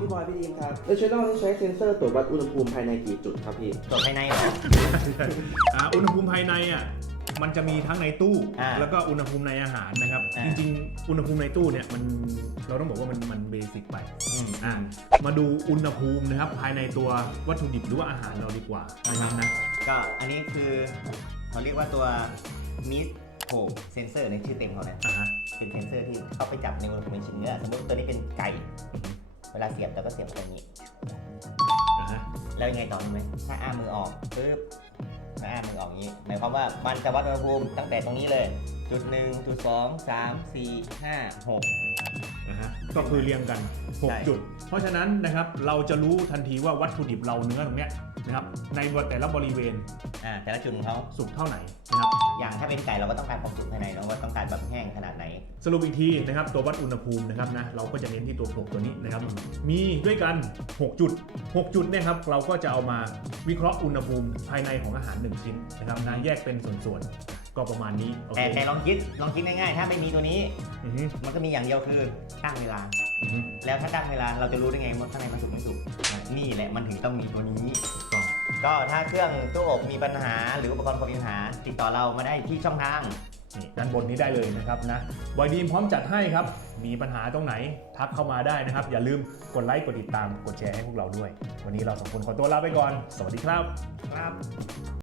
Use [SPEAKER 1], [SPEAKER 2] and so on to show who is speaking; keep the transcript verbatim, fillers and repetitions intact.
[SPEAKER 1] พี่บอยพี่ดีมครับโดย Channel นี้ใช้เซ็นเซอร์ตรวจวัดอุณหภูมิภายในกี่จุดครับพี่
[SPEAKER 2] ตรวจภายในเหรอ
[SPEAKER 3] อ่าอุณหภูมิภายในอ่ะมันจะมีทั้งในตู้
[SPEAKER 2] อ่า
[SPEAKER 3] แล้วก็อุณหภูมิในอาหารนะครับ
[SPEAKER 2] อ่า
[SPEAKER 3] จริงๆ อุณหภูมิในตู้เนี่ยมันเราต้องบอกว่ามันมันเบสิกไป
[SPEAKER 2] อืม
[SPEAKER 3] อ่ามาดูอุณหภูมินะครับภายในตัววัตถุดิบหรือว่าอาหารเราดีกว่านะครับนะ
[SPEAKER 2] ก็อันนี้คือเขาเรียกว่าตัว Meat Probe Sensor ในชื่อเต็มเขานะ
[SPEAKER 3] อ่าฮะ
[SPEAKER 2] เป็นเซนเซอร์ที่เข้าไปจับในอุณหภูมิชิ้นเนื้อสมมติตัวนี้เป็นไก่เวลาเสียบเราก็เสียบแบบนี้
[SPEAKER 3] อ่าฮะ
[SPEAKER 2] แล้วยังไงต่อรู้ไหมถ้าอ้ามือออกปึ๊บถ้าอ้ามือออกอย่างนี้หมายความว่ามันจะวัดอุณหภูมิตั้งแต่ตรงนี้เลยจุดหนึ่งจุดสองสามสี่ห้าหก
[SPEAKER 3] นะฮะก็คือเรียงกันหก
[SPEAKER 2] ใช่
[SPEAKER 3] จุด เพราะฉะนั้นนะครับเราจะรู้ทันทีว่าวัตถุดิบเราเนื้อตรงเนี้ยนะครับในแต่ละบริเวณ
[SPEAKER 2] อ่าแต่ละจุดของเขา
[SPEAKER 3] สุกเท่าไหนนะครับ
[SPEAKER 2] อย่างถ้าเป็นไก่เราก็ต้องการความสุกภายในเนาะว่าต้องการแบบแห้งขนาดไหน
[SPEAKER 3] สรุปอีกทีนะครับตัววัดอุณหภูมินะครับนะเราก็จะเน้นที่ตัวโปรตัวนี้นะครับมีด้วยกันหกจุดหกจุดเนี่ยครับเราก็จะเอามาวิเคราะห์อุณหภูมิภายในของอาหารหนึ่งชิ้นนะครับนะแยกเป็นส่วนๆก็ประมาณนี้โอเค
[SPEAKER 2] แต่แต่ลองคิดลองคิดง่ายๆถ้าไม่มีตัวนี้
[SPEAKER 3] อือฮึ
[SPEAKER 2] มันก็มีอย่างเดียวคือตั้งเวลา
[SPEAKER 3] อือฮึ
[SPEAKER 2] แล้วถ้าตั้งเวลาเราจะรู้ได้ไงว่าข้างในมันสุกไม่สุกนี่แหละมันถึงต้องมีตัวนี้
[SPEAKER 3] ก็
[SPEAKER 2] ก็ถ้าเครื่องตู้อบมีปัญหาหรืออุปกรณ์คอมมีปัญหาติดต่อเรามาได้ที่ช่องทาง
[SPEAKER 3] นี่ด้านบนนี้ได้เลยนะครับนะบอยดีมพร้อมจัดให้ครับมีปัญหาตรงไหนทักเข้ามาได้นะครับอย่าลืมกดไลค์กดติดตามกดแชร์ให้พวกเราด้วย วันนี้เราสองคนขอตัวลาไปก่อนสวัสดีครับ
[SPEAKER 2] ครับ